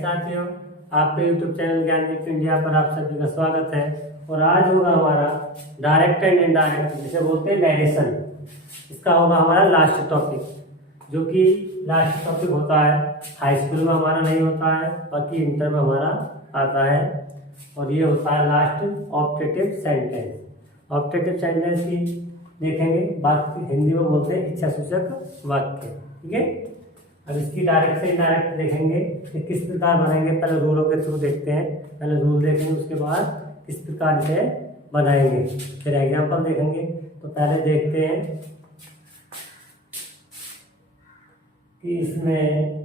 साथियों, आपके YouTube channel Gyandeep India पर आप सभी का स्वागत है। और आज होगा हमारा डायरेक्ट एंड इनडायरेक्ट, जिसे बोलते हैं डायरेक्शन। इसका होगा हमारा लास्ट टॉपिक, जो कि लास्ट टॉपिक होता है। हाई स्कूल में हमारा नहीं होता है, बाकी इंटर में हमारा आता है। और ये होता है last optative sentence. Optative sentence की देखेंगे, बात हिंदी में बोलते हैं इच्छा सूचक वाक्य। ठीक है, अब इसकी डायरेक्ट से इनडायरेक्ट देखेंगे कि किस प्रकार बनाएंगे। पहले रूलों के थ्रू देखते हैं, पहले रूल देखेंगे, उसके बाद किस प्रकार से बनाएंगे, फिर एग्जाम्पल देखेंगे। तो पहले देखते हैं कि इसमें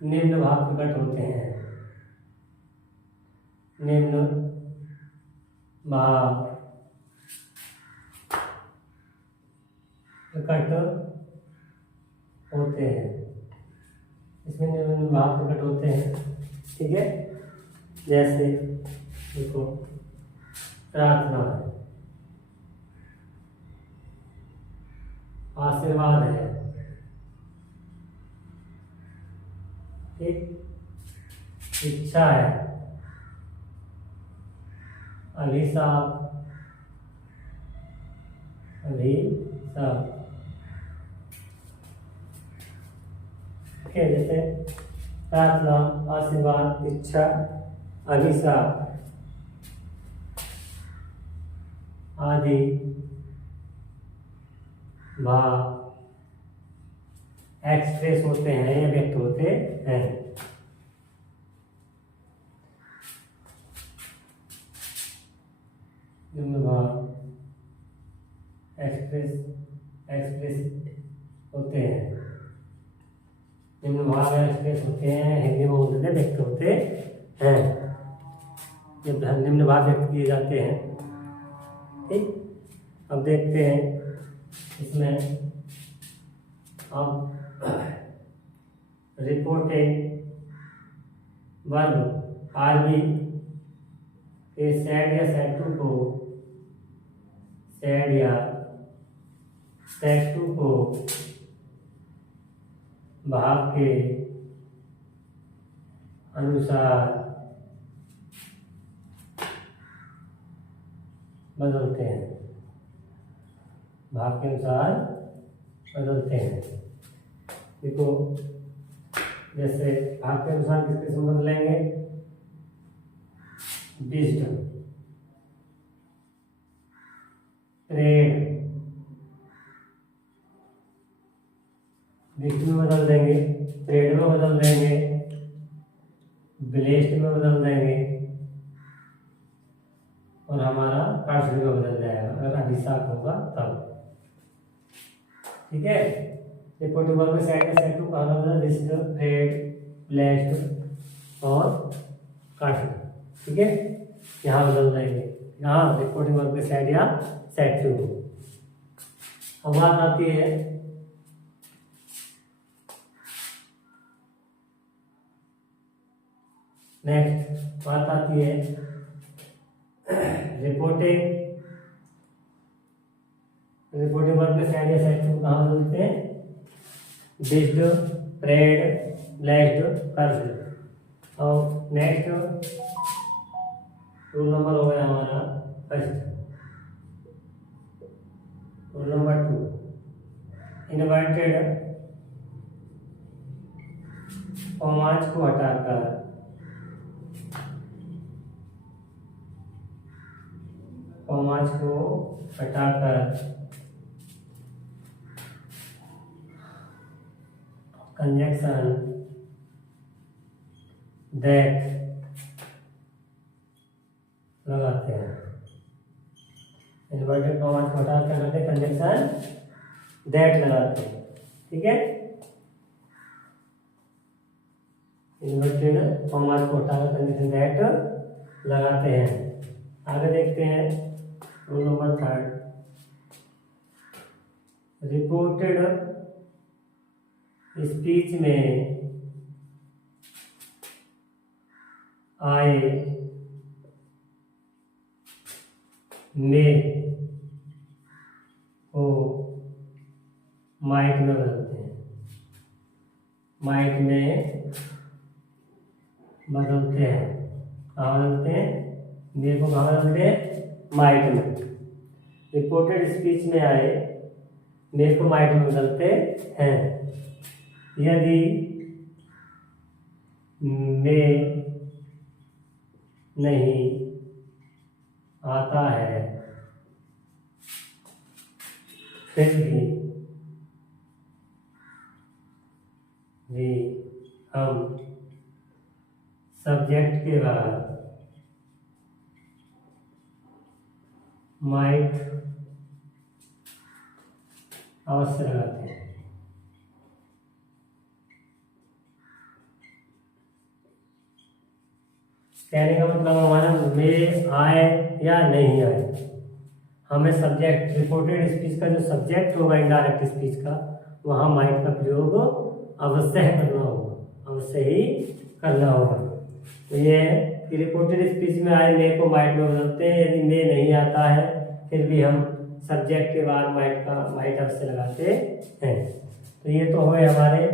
निम्न भाग प्रकट होते हैं। निम्न भाग प्रकट होते हैं, इसमें निम्न भाव प्रकट होते हैं। ठीक है, जैसे देखो, प्रार्थना है, आशीर्वाद है, ठीक, इच्छा है, अभिशाप, अभिशाप। जैसे प्रार्थना, आशीर्वाद, इच्छा, अभिशाप आदि भाव एक्सप्रेस होते हैं या व्यक्त होते हैं। निम्न भाव एक्सप्रेस होते हैं। निम्न भाव एक्सप्रेस होते हैं, हिंदी में बोलते हैं व्यक्त होते हैं। जब निम्न भाव व्यक्त किए जाते हैं। ठीक, अब देखते हैं इसमें अब रिपोर्टिंग वर्ब आरबी के सैड या सैटू को, सैड या सैटू को भाव के अनुसार बदलते हैं, भाव के अनुसार बदलते हैं। देखो, जैसे भाव के अनुसार किस किस में बदलेंगे। विजडम, ट्रेड, विक्ट में बदल देंगे, ट्रेड में बदल देंगे, ब्लेस्ड में बदल देंगे, और हमारा कार्ड में बदल जाएगा अगर अभिशाप होगा तब। ठीक है, रिपोर्टिंग वर्ब में सेट टू कहा जाता है रिस्ड, ट्रेड, ब्लेस्ड और कार्ड। ठीक है, यहाँ बदल जाएंगे, यहाँ रिपोर्टिंग वर्ब में सेट या सेट टू। अब बात आती है नेक्स्ट, बात आती है रिपोर्टिंग वर्ब में सेट या सेट टू कहाँ बदलते हैं। डिस्ड, ट्रेड, ब्लेस्ड, कर्स्ड। और नेक्स्ट रूल नंबर हो गया हमारा first. Rule number 2, inverted commas को हटाकर कंजक्शन दैट लगाते हैं। इन्वर्टेड कॉमास को हटा कर करते कंजक्शन दैट लगाते हैं। ठीक है, इन्वर्टेड कॉमास को हटाकर कंजक्शन दैट लगाते हैं। आगे देखते हैं रूल नंबर 3, रिपोर्टेड स्पीच में आए में को माइक में बदलते हैं। माइट में बदलते हैं। कहाँ बदलते हैं? मे को कहाँ बदलते हैं? माइट में। रिपोर्टेड स्पीच में आए मे को माइट में बदलते हैं। यदि मे नहीं आता है फिर भी हम सब्जेक्ट के बाद माइट अवश्य लगाते हैं। कहने का मतलब हमारा मे आए या नहीं आए, हमें सब्जेक्ट, रिपोर्टेड स्पीच का जो सब्जेक्ट होगा इनडायरेक्ट स्पीच का, वहाँ माइट का प्रयोग अवश्य करना होगा, अवश्य ही करना होगा। तो ये रिपोर्टेड स्पीच में आए मे को माइट में बदलते हैं। यदि मे नहीं आता है फिर भी हम सब्जेक्ट के बाद माइट अवश्य लगाते हैं। तो ये तो हुए हमारे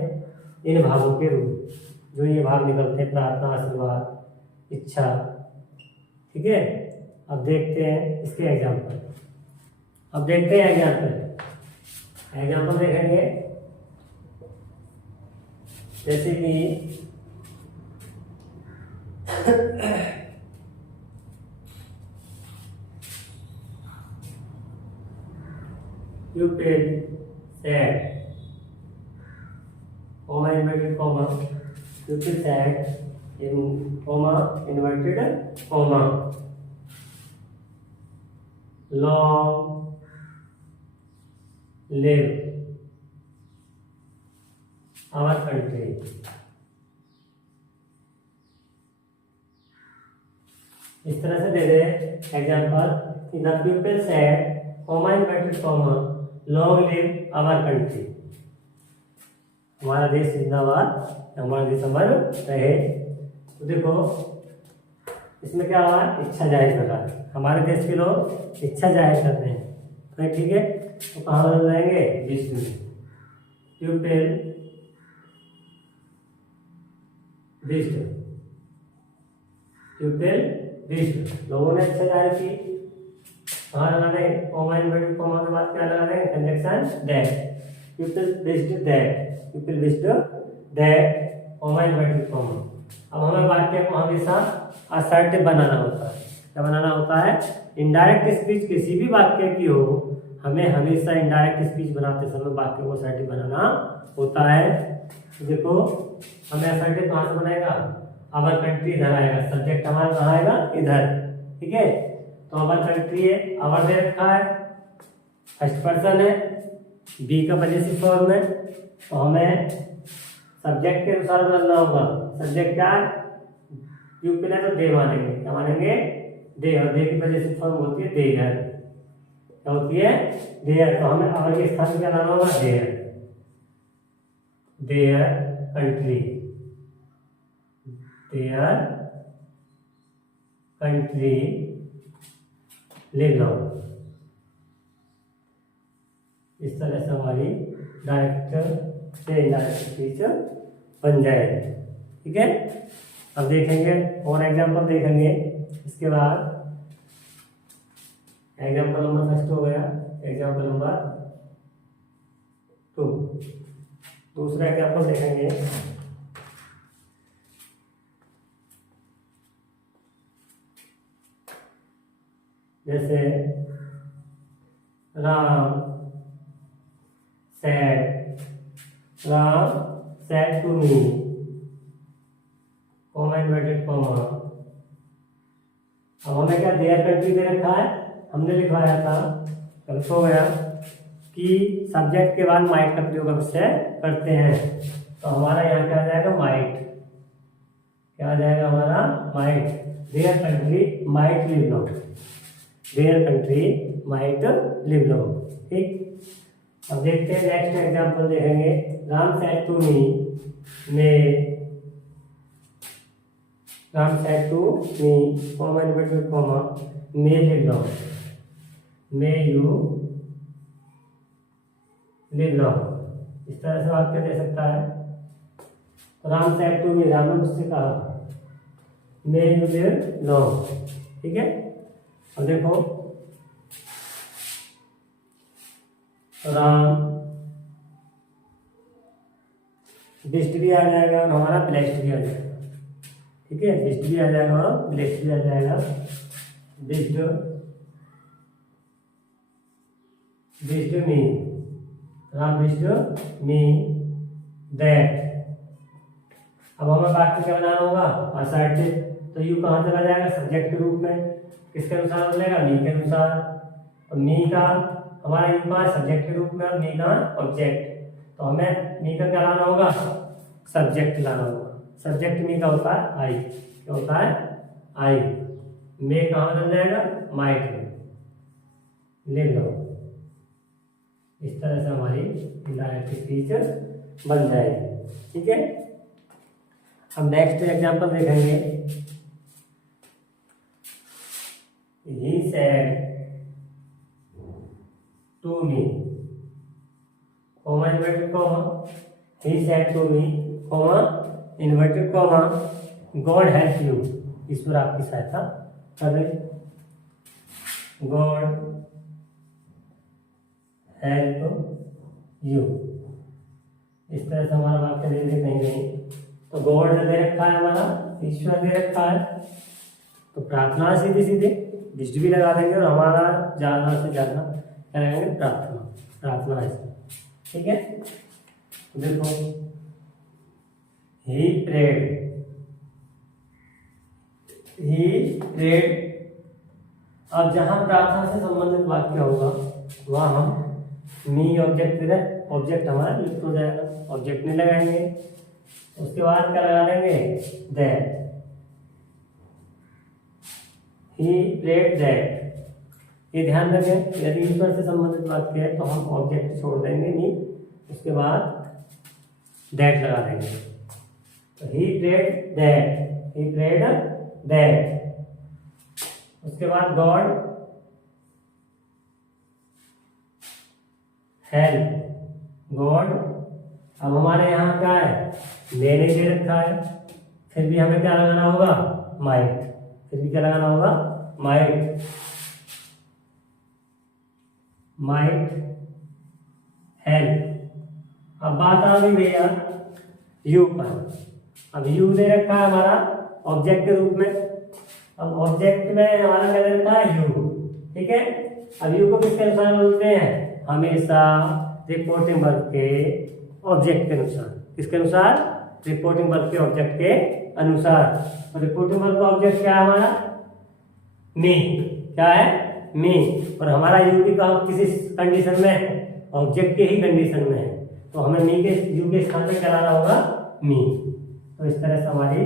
इन भावों के रूप, जो ये भाव निकलते हैं, प्रार्थना, आशीर्वाद, इच्छा। ठीक है, अब देखते हैं इसके एग्जाम्पल। अब देखते हैं एग्जाम्पल देखेंगे। जैसे कि you feel sad, comma inverted comma, you feel sad in comma inverted comma, long live our country। इस तरह से दे दे एग्जाम्पल कि the people said comma inverted comma long live our country. हमारा देश जिंदाबाद, हमारा देश अमर रहे। तो देखो इसमें क्या हुआ, इच्छा जाहिर कर रहा है, हमारे देश के लोग इच्छा जाहिर कर रहे हैं। तो ठीक है, तो कहाँ बदल जाएंगे? विश्व में। पीपल विश्व, पीपल विश्व, लोगों ने इच्छा जाहिर की। कहाँ लगा देंगे? कॉमा इनवर्टेड कॉमा के बाद क्या लगा देंगे? Conjunction that. People wished that, people wished that, comma inverted comma. अब हमें वाक्य को हमेशा असर्टिव बनाना होता है। क्या बनाना होता है? इनडायरेक्ट स्पीच किसी भी वाक्य की हो, हमें हमेशा इनडायरेक्ट स्पीच बनाते समय वाक्य को असर्टिव बनाना होता है। तो देखो हमें असर्टिव कहाँ से बनाएगा? आवर कंट्री इधर आएगा, सब्जेक्ट हमारा कहाँ आएगा? इधर। ठीक है, तो आवर कंट्री है, आवर दे रखा है, फर्स्ट पर्सन है, बी का पजेसिव फॉर्म है, तो हमें सब्जेक्ट के अनुसार बदलना होगा। सब्जेक्ट क्या है? पीपल है तो दे मानेंगे। क्या मानेंगे? दे, और दे की पजेसिव फॉर्म होती है देयर। क्या होती है? देयर। तो हमें आवर के स्थान क्या लाना होगा? Their, their country, their country live long. इस तरह से हमारी डायरेक्ट से इनडायरेक्ट स्पीच बन जाएगी। ठीक है, अब देखेंगे और एग्जांपल देखेंगे। इसके बाद एग्जांपल नंबर फर्स्ट हो गया, एग्जांपल नंबर 2। दूसरा एग्जांपल देखेंगे। जैसे Ram said to me, comma inverted comma. अब हमें क्या देयर कंट्री दे रखा है, हमने लिखवाया था, गलत हो गया कि सब्जेक्ट के बाद माइट का प्रयोग अवश्य करते हैं। तो हमारा यहाँ क्या आ जाएगा? माइट। क्या आ जाएगा हमारा? Might. Their country might live long, their country might live long. ठीक, अब देखते हैं नेक्स्ट एग्जांपल देखेंगे। Ram said to me, Ram said to me, comma inverted comma, may live long, may you live long. इस तरह से वाक्य दे सकता है। Ram said to me, Ram ने मुझसे कहा, मे यू लिव लॉन्ग। ठीक है, अब देखो राम बिस्ट भी आ जाएगा और हमारा ब्लेस्ड भी आ जाएगा। ठीक है, बिस्ट भी आ जाएगा और ब्लेस्ड भी आ जाएगा। बिस्ट बिस्ट मी, राम बिस्ट मी दैट। अब हमें वाक्य क्या बनाना होगा, असर्टिव। तो यू कहाँ चला जाएगा, सब्जेक्ट के रूप में। किसके अनुसार बदलेगा, मी के अनुसार। तो मी का हमारा यू का सब्जेक्ट के रूप में और मी का ऑब्जेक्ट। तो हमें मी का क्या लाना होगा, सब्जेक्ट लाना होगा। सब्जेक्ट मी का होता है आई, क्या होता है आई। मे कहाँ बदल जाएगा, माइट में, लिख लो। इस तरह से हमारी इनडायरेक्ट स्पीच बन जाएगी। ठीक है, अब नेक्स्ट एग्जांपल देखेंगे। He said to me, comma inverted comma, he said to me, comma inverted comma, God help you, ईश्वर आपकी सहायता करे। God help you, इस तरह से हमारा वाक्य दे दे कहीं कहीं। तो गॉड दे रखा है, हमारा ईश्वर दे रखा है। तो प्रार्थना सीधे सीधे बिस्ट भी लगा देंगे और हमारा ज्यादा से ज्यादा क्या लगाएंगे, प्रार्थना, प्रार्थना ऐसे। ठीक है, तो देखो ही प्रेड, ही प्रेड। अब जहां प्रार्थना से संबंधित वाक्य होगा वहां हम मी ऑब्जेक्ट, ऑब्जेक्ट हमारा लिफ्ट हो जाएगा, ऑब्जेक्ट नहीं लगाएंगे। उसके बाद क्या लगा देंगे, दैट। He played that. ये ध्यान रखें, यदि ईश्वर से संबंधित वाक्य है तो हम ऑब्जेक्ट छोड़ देंगे नहीं, उसके बाद दैट लगा देंगे। तो he played that, he played that. उसके बाद गॉड हेल्प, गॉड। अब हमारे यहाँ क्या है, मैंने दे रखा है, फिर भी हमें क्या लगाना होगा, माइट। फिर भी क्या लगाना होगा, माइट, माइट हेल्प। अब बात आ गई भैया यू पर। अब यू दे रखा है हमारा ऑब्जेक्ट के रूप में। अब ऑब्जेक्ट में हमारा क्या दे रखा है, यू। ठीक है, अब यू को किसके अनुसार बोलते हैं, हमेशा रिपोर्टिंग वर्ब के ऑब्जेक्ट के अनुसार। किसके अनुसार, रिपोर्टिंग वर्ब के ऑब्जेक्ट के अनुसार। और रिपोर्टिंग वर्ब का ऑब्जेक्ट क्या है हमारा, मी। क्या है, मी। और हमारा यू भी किसी कंडीशन में है, ऑब्जेक्ट के ही कंडीशन में है। तो हमें मी के, यू के स्थान पे क्या लाना होगा, मी। तो इस तरह से हमारी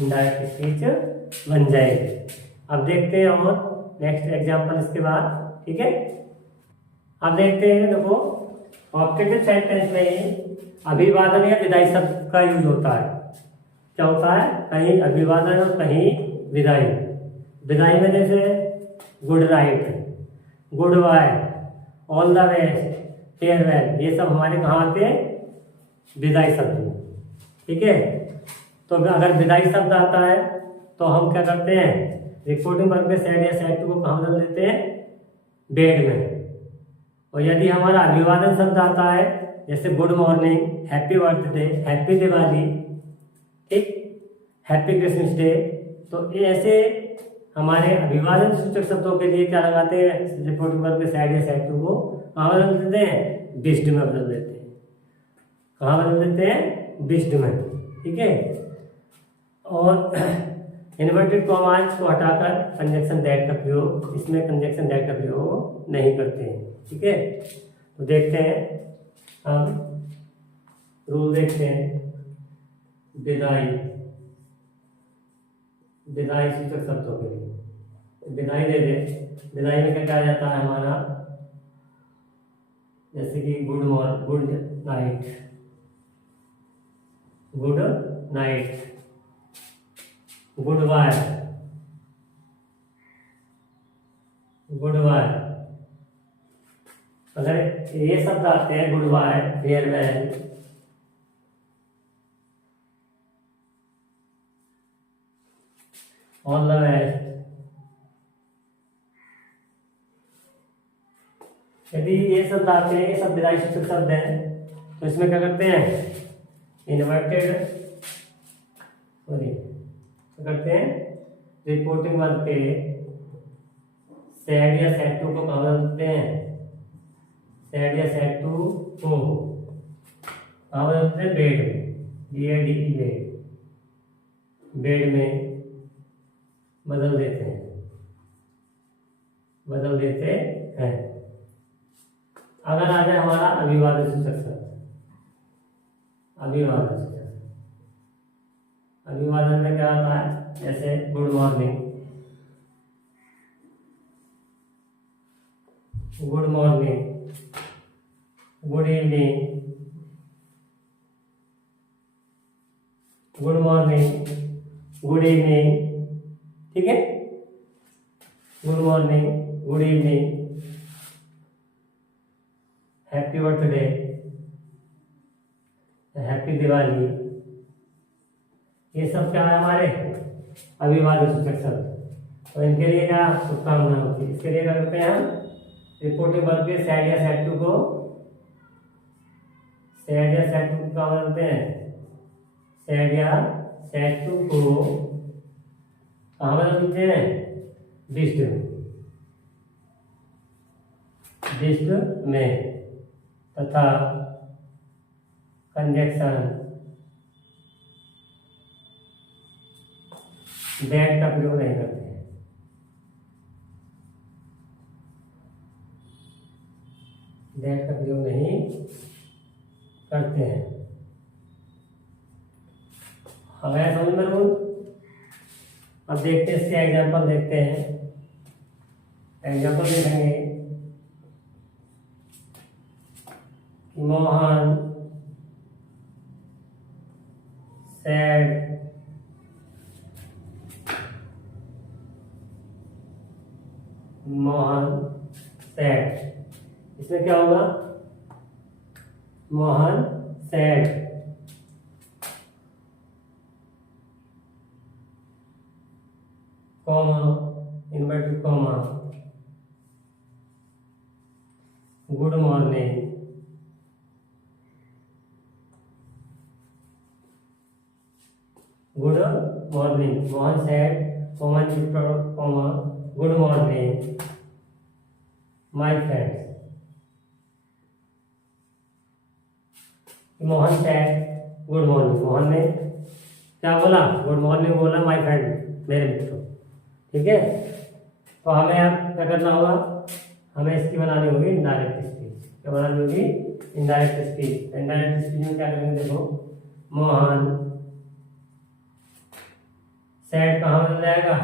इनडायरेक्ट स्पीच बन जाएगी। अब देखते हैं और नेक्स्ट एग्जांपल इसके बाद। ठीक है, अब देखते हैं, देखो ऑब्जेक्टिव सेंटेंस में अभिवादन या विदाई शब्द का यूज होता है। क्या होता है, कहीं अभिवादन और कहीं विदाई। विदाई में जैसे good night, goodbye, all the best, farewell, ये सब हमारे कहाँ आते हैं, विदाई शब्द में। ठीक है, तो अगर विदाई शब्द आता है तो हम क्या करते हैं, रिपोर्टिंग वर्ब के सेड या सेड टू को कहाँ बदल देते हैं, बेड में। और यदि हमारा अभिवादन शब्द आता है जैसे good morning, happy birthday, happy Diwali, ठीक, हैप्पी क्रिसमस डे, तो ये ऐसे हमारे अभिवादन सूचक शब्दों के लिए क्या लगाते हैं, रिपोर्टिंग वर्ब के साइड या साइड टू को कहाँ बदल देते हैं, बिस्ट में बदल देते हैं। कहाँ बदल देते हैं, बिस्ट में। ठीक है, और इन्वर्टेड कॉमास को हटाकर कंजक्शन दैट का प्रयोग, इसमें कंजक्शन दैट का प्रयोग नहीं करते हैं। ठीक है, तो देखते हैं हम रूल, देखते हैं। विदाई, विदाई सूचक शब्दों के लिए विदाई दे दे। विदाई में क्या कहा जाता है हमारा, जैसे कि good morning, good night, good night, goodbye, goodbye. अगर ये शब्द आते हैं, goodbye, farewell, all the best. यदि ये शब्द आते हैं, ये सब विधायी सूचक शब्द हैं, तो इसमें क्या करते हैं, इन्वर्टेड क्या करते हैं, रिपोर्टिंग वर्ब के सेड या सेड टू को कहाँ बदलते हैं, सेड या सेड टू को कहाँ बदलते हैं, बेड में, बेड, बेड में बदल देते हैं, बदल देते हैं। अगर आ जाए हमारा अभिवादन सूचक शब्द, अभिवादन सूचक, अभिवादन में क्या होता है, जैसे good morning, good morning, good evening, good morning, good evening, ठीक है, good morning, good evening, happy birthday, happy Diwali, ये सब क्या है हमारे अभिवादन सूचक शब्द। तो इनके लिए क्या शुभकामनाएं होती है। इसके लिए क्या करते हैं हम, रिपोर्टिंग वर्ब के सेड या सेड टू को, सेड या सेड टू को क्या बोलते हैं, सेड या सेड टू को कहाँ बदलते हैं, डिस्ट, डिस्ट में, तथा कंजक्शन दैट का प्रयोग नहीं करते हैं, दैट का प्रयोग नहीं करते हैं। हमें समझ में बोल। अब देखते हैं इसके एग्जाम्पल, देखते हैं एग्जाम्पल देखेंगे। मोहन said मोहन said, इसमें क्या होगा, Mohan said, comma, inverted comma, good morning, good morning, Mohan said, comma, good morning my friends. Mohan said good morning, Mohan ने क्या बोला, गुड मॉर्निंग बोला माय फ्रेंड, मेरे मित्रों, ठीक है। तो हमें अब क्या करना होगा, हमें इसकी बनानी होगी इनडायरेक्ट स्पीच। क्या बनानी होगी, इनडायरेक्ट स्पीच। इनडायरेक्ट स्पीच में क्या करेंगे, देखो मोहन सेड कहाँ बदल जाएगा,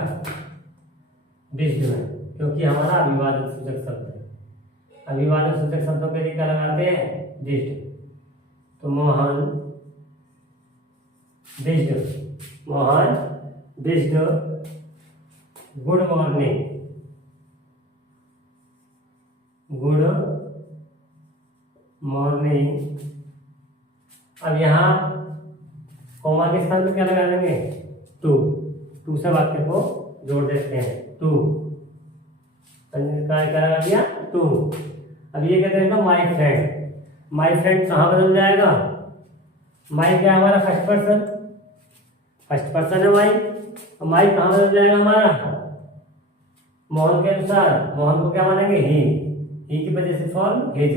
डिस्ड में, क्योंकि हमारा अभिवादन सूचक शब्द है। अभिवादन सूचक शब्दों के लिए क्या लगाते हैं, डिस्ड। तो Mohan डिस्ड, Mohan wished good morning, good morning. अब यहाँ कॉमा के स्थान पर क्या लगा देंगे, टू, टू से वाक्य को जोड़ देते हैं, टू क्या लगा दिया, टू। अब ये कहते हैं माय फ्रेंड, माय फ्रेंड कहाँ बदल जाएगा, माय क्या हमारा फर्स्ट पर्सन, फर्स्ट पर्सन है माय, माय कहाँ बदल जाएगा हमारा, मोहन के अनुसार, मोहन को क्या मानेंगे, ही की वजह से फॉर्म हिज।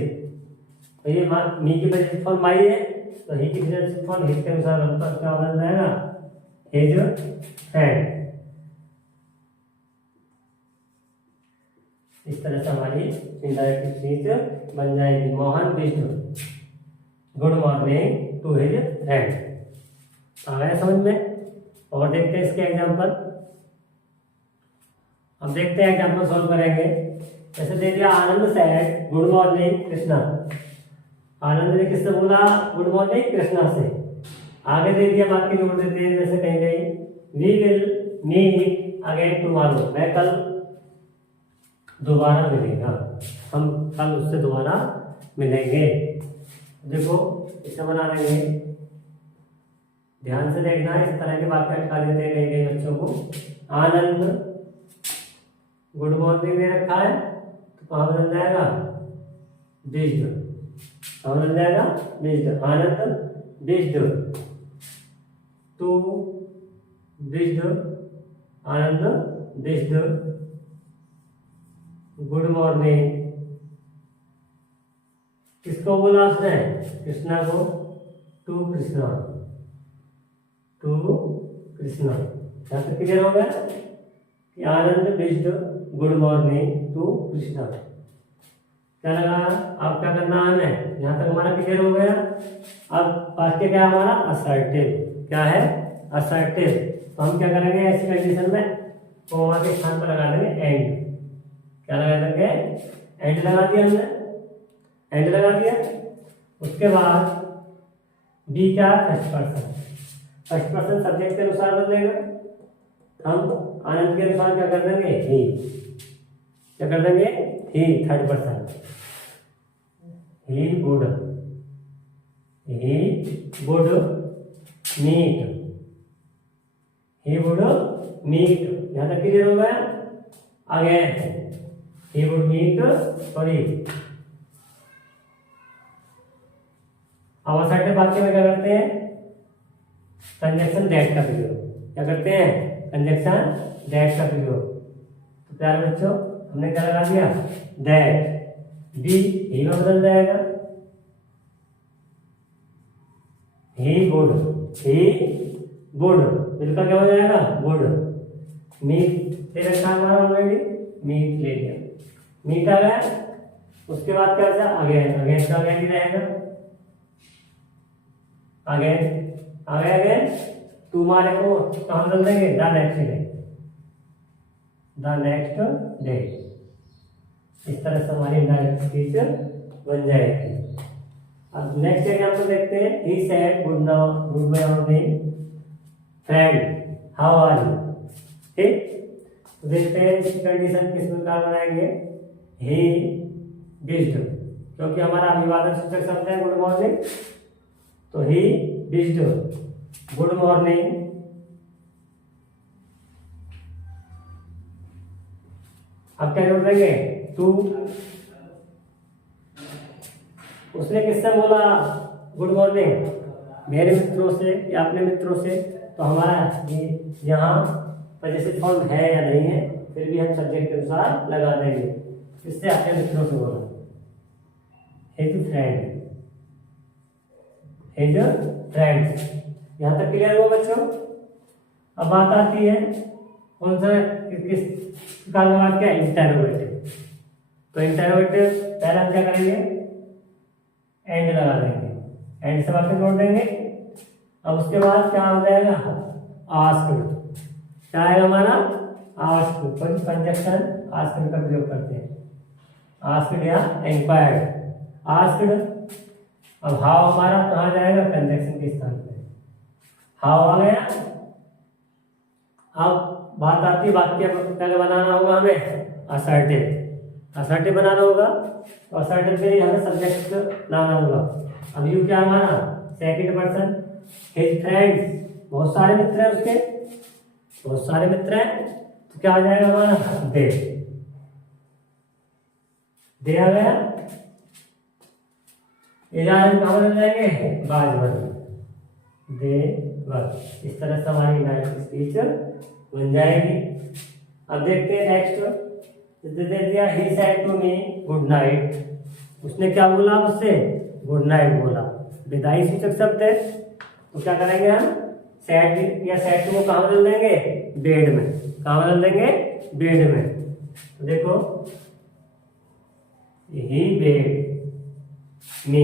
तो ये मी की वजह से फॉर्म माई है, तो ही की वजह से फॉर्म हिज के अनुसार क्या बदल जाएगा, हिज फ्रेंड। इस तरह से हमारी इनडायरेक्ट स्पीच बन जाएगी, Mohan wished good morning to his friend. आ गया समझ में। और देखते हैं इसके एग्जाम्पल। अब देखते हैं एग्जाम्पल सॉल्व करेंगे। जैसे दे दिया, आनंद सेड गुड मॉर्निंग कृष्णा। आनंद ने किससे बोला, गुड मॉर्निंग कृष्णा से। आगे दे दिया, बात की जोड़ देते हैं, जैसे कहेंगे we will meet again tomorrow, मैं कल दोबारा मिलेगा, हम कल उससे दोबारा मिलेंगे। देखो इसे बना लेंगे ध्यान से देखना, इस तरह के वाक्य अटका देते हैं कई कई बच्चों को। आनंद, गुड मॉर्निंग दे रखा है तो कहाँ बदल जाएगा, विश्ड, कहाँ बदल जाएगा, विश्ड। आनंद विश्ड, तू विश्ड, आनंद विश्ड, गुड मॉर्निंग। किसको बोला उसने, कृष्णा को, टू कृष्णा, टू कृष्णा। यहाँ तक क्लियर हो गया कि Anand wished good morning to Krishna. क्या लगा, अब क्या करना है हमें, यहाँ तक हमारा क्लियर हो गया। अब वाक्य क्या है हमारा, असर्टिव। क्या है, असर्टिव। तो हम क्या करेंगे ऐसी कंडीशन में, कोमा के स्थान पर लगा देंगे एंड। क्या लगा देंगे, एंड लगा दिया हमने, एंड लगा दिया। उसके बाद बी क्या है, first person. First person subject के अनुसार बदलेगा। हम आनंद के अनुसार क्या कर देंगे, ही। क्या कर देंगे, he, third person. He would, he would meet, he would meet. यहाँ तक क्लियर हो गया। आगे ही वुड मीट, सॉरी, अब साइड वाक्य में क्या करते हैं, कंजक्शन दैट का प्रयोग। क्या करते हैं, कंजक्शन दैट का प्रयोग। तो प्यारे बच्चों हमने क्या लगा दिया, दैट, बी ही में बदल जाएगा, ही वुड, ही वुड, बिल्कुल क्या हो जाएगा, वुड। मीट ले रखा है हमारा ऑलरेडी, मीट ले लिया, मीट आ गया। उसके बाद क्या होता है, अगेन, अगेन का अगेन ही रहेगा, अगेन, अगेन। तुम्हारे को कहाँ बदल देंगे, the next day, the next day. इस तरह से हमारी डायरेक्ट स्पीच बन जाएगी। अब नेक्स्ट एग्जाम्पल देखते हैं। He said good morning friend, how are you. ठीक, तो देखते हैं इसकी कंडीशन किस प्रकार बनाएंगे। ही विश्ड, क्योंकि हमारा अभिवादन सूचक शब्द है गुड मॉर्निंग, तो ही विश्ड गुड मॉर्निंग। अब क्या जोड़ देंगे, टू। उसने किससे बोला गुड मॉर्निंग, मेरे मित्रों से या अपने मित्रों से। तो हमारा ये यहाँ पॉजेसिव फॉर्म है या नहीं है, फिर भी हम सब्जेक्ट के अनुसार लगा देंगे। किससे, अपने मित्रों से बोला, हिज फ्रेंड, हिज फ्रेंड्स। यहाँ तक क्लियर हुआ बच्चों। अब बात आती है कौन सा, किस का वाक्य है, इंटरोगेटिव। तो इंटरोगेटिव पहले हम क्या करेंगे, एंड लगा देंगे, एंड से वाक्य जोड़ देंगे। अब उसके बाद क्या हो जाएगा, आस्क्ड। क्या है हमारा, आस्क्ड, कंजक्शन आस्क्ड का प्रयोग करते हैं, आस्क्ड या इंक्वायर्ड, आस्क्ड। अब हाउ हमारा कहाँ जाएगा, कंजक्शन के स्थान पे, हाउ आ गया। अब बात आती है वाक्य पहले बनाना होगा हमें, असर्टिव, असर्टिव बनाना होगा। तो असर्टिव के लिए हमें सब्जेक्ट लाना होगा। अब यू क्या हमारा, सेकंड पर्सन, हिज फ्रेंड्स, बहुत सारे मित्र हैं उसके, बहुत सारे मित्र हैं, तो क्या आ जाएगा हमारा, दे, दे आ गया। इजाजत कहाँ बदल जाएंगे, बाज बदल, दे बस। इस तरह से हमारी डायरेक्ट स्पीच बन जाएगी। अब देखते हैं नेक्स्ट। दे दिया, he said to me good night. उसने क्या बोला मुझसे, गुड नाइट बोला। विदाई सूचक शब्द है, तो क्या करेंगे हम, सेड या सेड टू को कहाँ बदल देंगे, बेड में। कहाँ बदल देंगे, बेड में। तो देखो, ही बेड मी,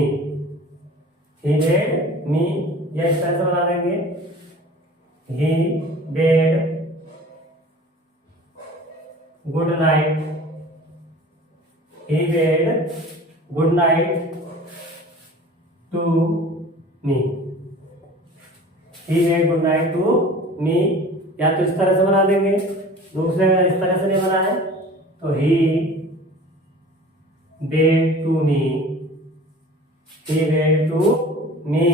ही बेड मी, या इस तरह से बना देंगे, he bade good night, he bade good night to me, he bade good night to me. या तो इस तरह से बना देंगे, दूसरे अगर इस तरह से नहीं बना है तो he bade to me, he bade to me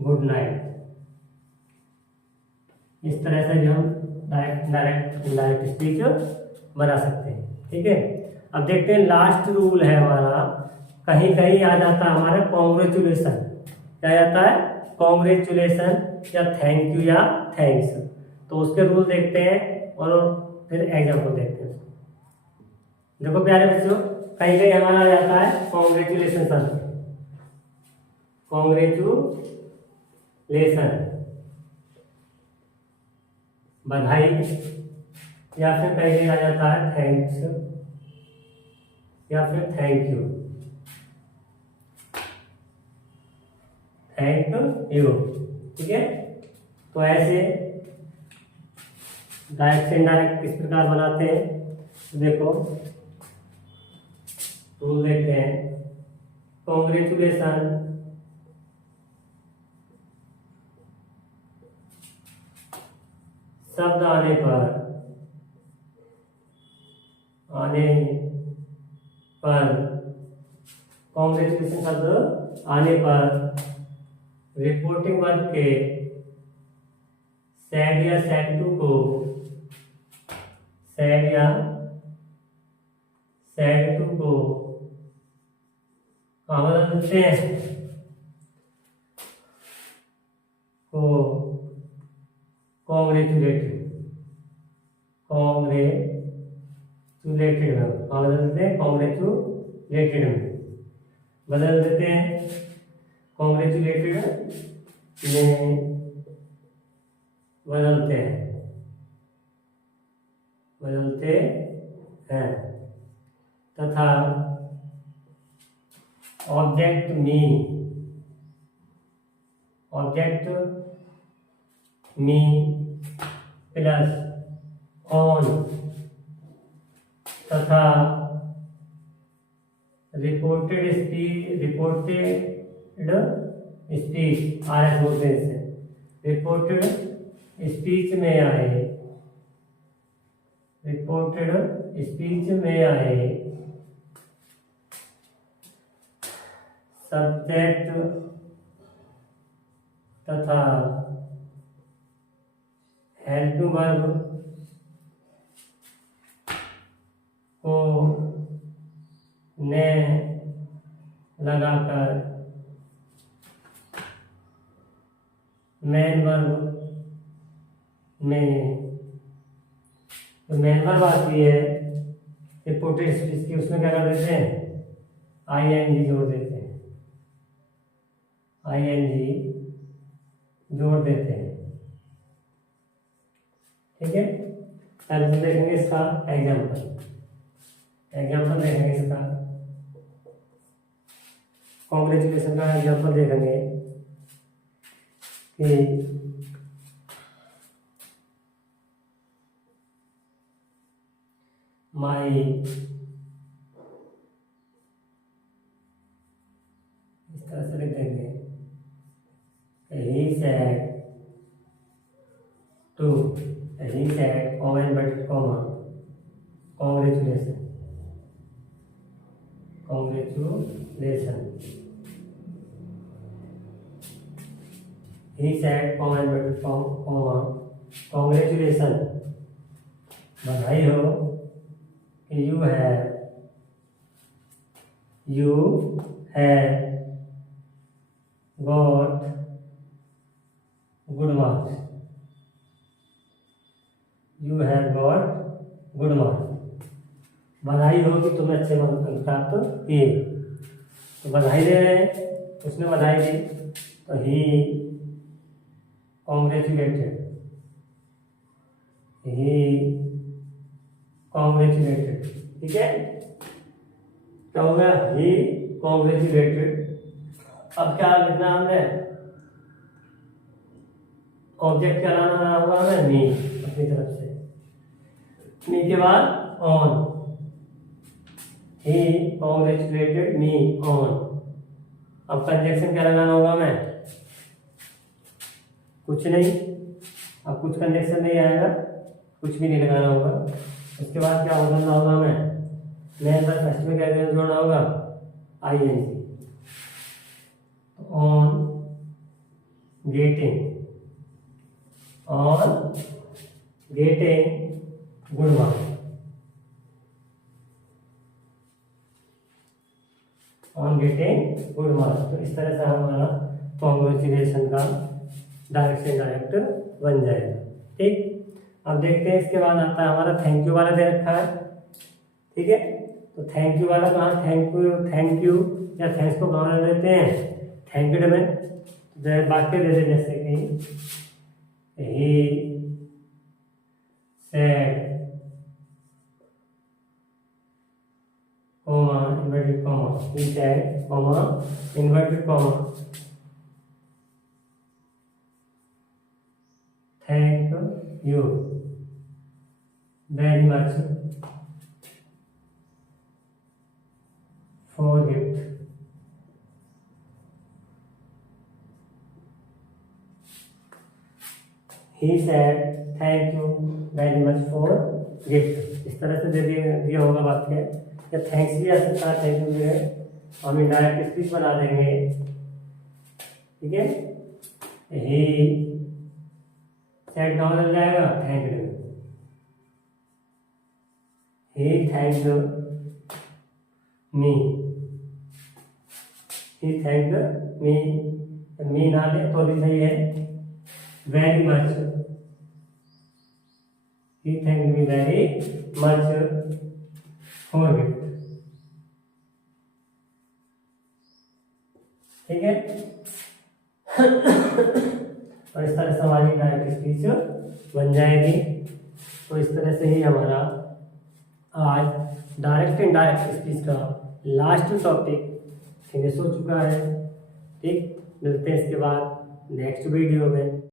good night. इस तरह से भी हम डायरेक्ट इनडायरेक्ट स्पीच बना सकते हैं। ठीक है, अब देखते हैं लास्ट रूल है हमारा, कहीं कहीं आ जाता है हमारा कॉन्ग्रेचुलेशन। क्या जाता है? कॉन्ग्रेचुलेशन या थैंक यू या थैंक्स। तो उसके रूल देखते हैं और फिर एग्जाम्पल देखते हैं। देखो प्यारे बच्चों, कहीं कहीं हमारा आ जाता है कॉन्ग्रेचुलेशन शब्द, कॉन्ग्रेचुलेशन बधाई, या फिर कहीं कहीं आ जाता है थैंक्स या फिर थैंक यू, थैंक यू। ठीक है, तो ऐसे डायरेक्ट से इनडायरेक्ट किस प्रकार बनाते हैं, तो देखो रूल देखते हैं। कॉन्ग्रेचुलेशन शब्द आने पर कॉन्ग्रेचुलेशन शब्द आने पर रिपोर्टिंग वर्ब के सैड या सैड टू को सैड या सैड टू को कहाँ बदल देते हैं? को कॉन्ग्रेचुलेटेड में कहाँ बदल देते हैं? कॉन्ग्रेचुलेटेड में बदल देते हैं। कॉन्ग्रेचुलेटेड में बदलते हैं तथा ऑब्जेक्ट मी प्लस ऑन तथा रिपोर्टेड स्पीच RS बोलते हैं इसे, रिपोर्टेड स्पीच में आए सब्जेक्ट तथा हेल्पिंग वर्ब को ने लगाकर मेन वर्ब में, तो मेन वर्ब आती है रिपोर्टेड स्पीच की, उसमें क्या कर देते हैं? ING जोड़ देते हैं, ठीक है। अब देखेंगे इसका एग्जाम्पल देखेंगे इसका, कॉन्ग्रेचुलेशन का एग्जाम्पल देखेंगे कि माई इस तरह से लिख देंगे, he said comma inverted comma congratulation he said comma inverted comma congratulation बधाई हो कि you have got good marks, बधाई हो कि तुमने अच्छे अंक प्राप्त किए। तो बधाई दे रहे हैं, उसने बधाई दी, तो ही कॉन्ग्रेचुलेटेड, ठीक है। क्या हो गया? ही कॉन्ग्रेचुलेटेड। अब क्या लिखना हमने? ऑब्जेक्ट क्या लाना होगा हमें? मी, अपनी तरफ से। मी के बाद on, he congratulated me on. अब कंजक्शन क्या लगाना होगा हमें? कुछ नहीं, अब कुछ कंजक्शन नहीं आएगा, कुछ भी नहीं लगाना होगा। उसके बाद क्या बदलना होगा हमें? मेन वर्ब फर्स्ट में क्या जोड़ना होगा? ING। On on getting good marks, on getting good marks. तो इस तरह से हमारा कॉन्ग्रेचुलेशन का डायरेक्ट से इनडायरेक्ट बन जाएगा। ठीक, अब देखते हैं इसके बाद आता है हमारा थैंक यू वाला दे रखा है। ठीक है, तो थैंक यू वाला कहाँ, थैंक यू या थैंक्स को कहाँ देते हैं, थैंक्ड में वाक्य दे दे, जैसे कि he said comma inverted comma, he said comma inverted comma thank you very much for gift. He said thank you very much for gift। इस तरह से दिया होगा वाक्य, या थैंक्स भी आ सकता है, थैंक यू है, हम इनडायरेक्ट स्पीच बना देंगे। ठीक है, he said कहाँ लग जाएगा, thank you, he thanked me, he thanked me, मी ना ले तो भी सही है, very much, he thanked me very much for gift। ठीक है, और इस तरह से हमारी डायरेक्ट स्पीच बन जाएगी। तो इस तरह से ही हमारा आज डायरेक्ट इनडायरेक्ट स्पीच का लास्ट टॉपिक फिनिश हो चुका है। ठीक, मिलते हैं इसके बाद नेक्स्ट वीडियो में।